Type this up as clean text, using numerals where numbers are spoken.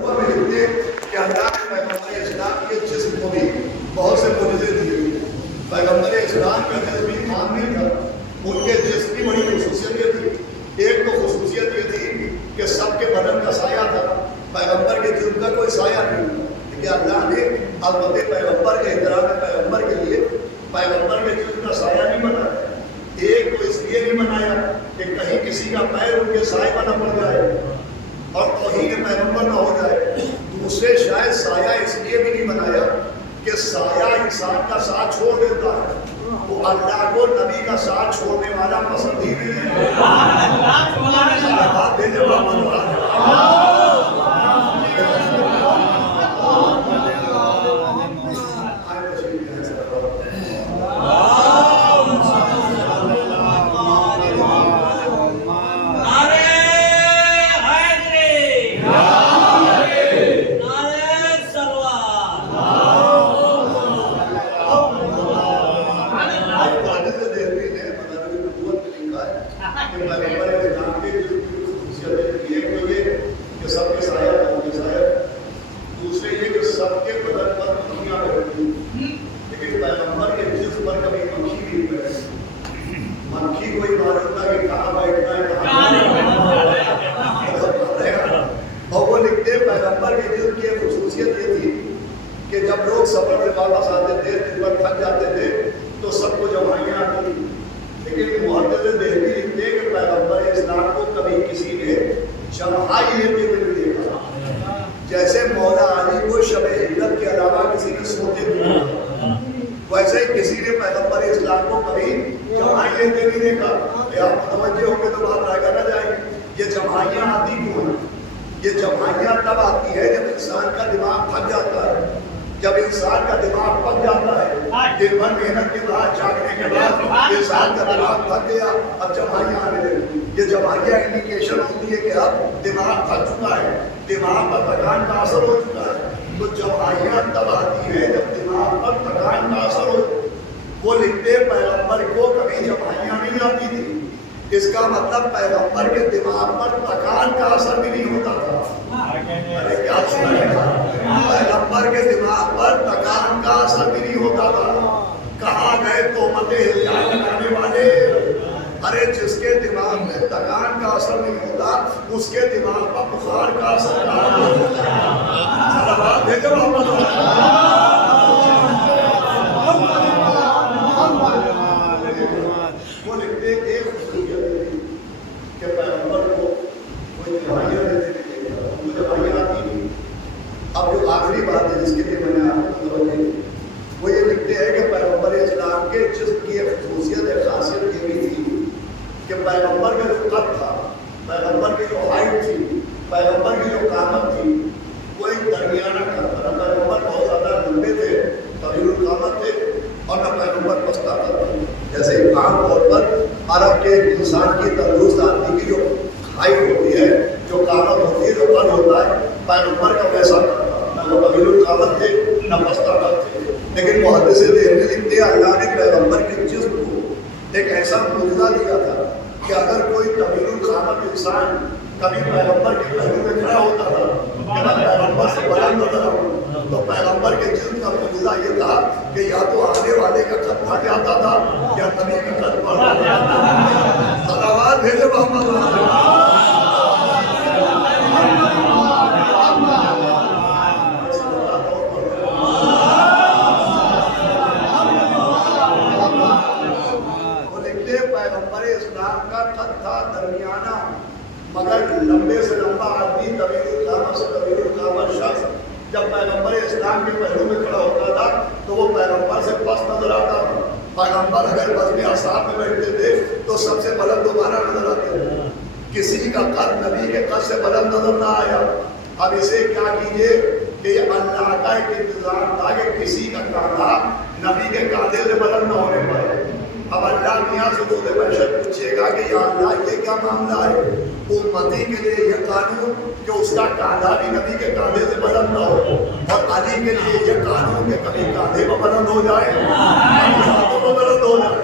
کہ اللہ نے پیغمبر اسلام کے جسم کو بھی بہت سے معجزے دیے. پیغمبر اسلام کا جسم ایمان نہیں تھا, ان کے جسم کی بڑی خصوصیت یہ تھی. ایک تو خصوصیت یہ تھی کہ سب کے بدن کا سایہ تھا, پیغمبر کے جسم کا کوئی سایہ نہیں تھا. لیکن اللہ نے البتہ پیغمبر کے احترام پیغمبر کے لیے پیغمبر کے جسم کا سایہ نہیں بنایا. ایک تو اس لیے نہیں بنایا کہ کہیں کسی کا پیر ان کے سائے پر نہ پڑ جائے اور توہین پیغمبر نہ ہو جائے. دوسرے شاید سایہ اس لیے بھی نہیں بنایا کہ سایہ انسان کا ساتھ چھوڑ دیتا ہے, وہ اللہ کو نبی کا ساتھ چھوڑنے والا پسند ہی نہیں ہے. جیسے مولا علی کو شب ہجرت کے علاوہ کسی نے سوتے نہیں, ویسے ہی کسی نے پیغمبر اسلام کو کبھی جمائی لیتے نہیں دیکھا. آپ متوجہ ہوں گے تو بات آگے نہ جائے گی. یہ جمائیاں آتی کیوں ہیں؟ یہ جمائیاں تب آتی ہے جب انسان کا دماغ تھک جاتا ہے, جب انسان کا دماغ پک جاتا ہے, دن بھر محنت کے بعد جاگنے کے بعد انسان کا دماغ تھک گیا, اب جمائیاں آنے لگی. یہ جمائیاں انڈیکیشن ہوتی ہے کہ اب دماغ تھک چکا ہے, دماغ پر تھکان کا اثر ہو چکا ہے. تو جمائیاں تب آتی ہے جب دماغ پر تھکان کا اثر ہو. وہ لکھتے پیغمبر کو کبھی جمائیاں نہیں آتی تھی, اس کا مطلب پیغمبر کے دماغ پر تھکان کا اثر بھی نہیں ہوتا تھا. ارے کیا سنا ہے, پیغمبر کے دماغ پر تھکان کا اثر بھی نہیں ہوتا تھا. کہاں گئے تہمتیں الزام لگانے والے؟ ارے جس کے دماغ میں تھکان کا اثر نہیں ہوتا اس کے دماغ پر بخار کا اثر کہاں ہوتا ہے؟ وہ لکھتے ایک خصوصیت کہ پیغمبر کو کوئی دمائیاں آتی نہیں. اب جو آخری بات ہے جس کے لیے میں نے آپ کو متوجہ کی, وہ یہ لکھتے ہیں کہ پیغمبر اسلام کے جسم کی ایک خصوصیت ایک خاصیت یہ بھی تھی کہ پیغمبر کا جو قد تھا, پیغمبر کی جو ہائٹ تھی, پیغمبر کی جو قامت تھی, وہ ایک درمیانہ قد تھا. نہ پیغمبر بہت زیادہ لمبے تھے, طویل القامت تھے, اور نہ پیغمبر پستہ تھے. جیسے عام طور پر عرب کے انسان کی تندرست آدمی کی جو ہائٹ ہوتی ہے, جو قامت ہوتی ہے, جو قد ہوتا ہے, پیغمبر کا ویسا تھا. نہ وہ طویل القامت تھے نہ پستہ قد تھے. لیکن محدث دہلوی لکھتے ہیں اللہ نے پیغمبر کے جسم کو ایک ایسا معجزہ دیا تھا کہ اگر کوئی طویل القامت انسان کبھی پیغمبر کے پہلو میں کھڑا ہوتا تھا کہ پیغمبر سے بلند نظر آؤں, تو پیغمبر کے جسم کا معجزہ یہ تھا کہ یا تو آنے والے کا قد بڑھ جاتا تھا یا نبی کا قد بڑھ جاتا تھا. صلوات بھیجے محمد. مگر لمبے سے لمبا آدمی, طویل القامت سے طویل القامت شخص جب پیغمبر اسلام کے پہلو میں کھڑا ہوتا تھا تو وہ پیغمبر سے پست نظر آتا تھا. پیغمبر اگر وزن اصحاب میں بیٹھتے تھے تو سب سے بلند دوبارہ نظر آتے تھے. کسی کا قد نبی کے قد سے بلند نظر نہ آیا. اب اسے کیا کیجئے کہ یہ اللہ کا ایک انتظام تھا کہ کسی کا کاندھا نبی کے کاندھے سے بلند نہ ہونے پائے. اب اللہ میاں سے دو بشر پوچھے گا کہ یا اللہ یہ کیا معاملہ ہے؟ امتی کے لیے یہ قانون کہ اس کا کاندھا بھی نبی کے کاندھے سے بلند نہ ہو, اور علی کے لیے یہ قانون کہ کبھی کاندھے پر بلند ہو جائے, بلند ہو جائے.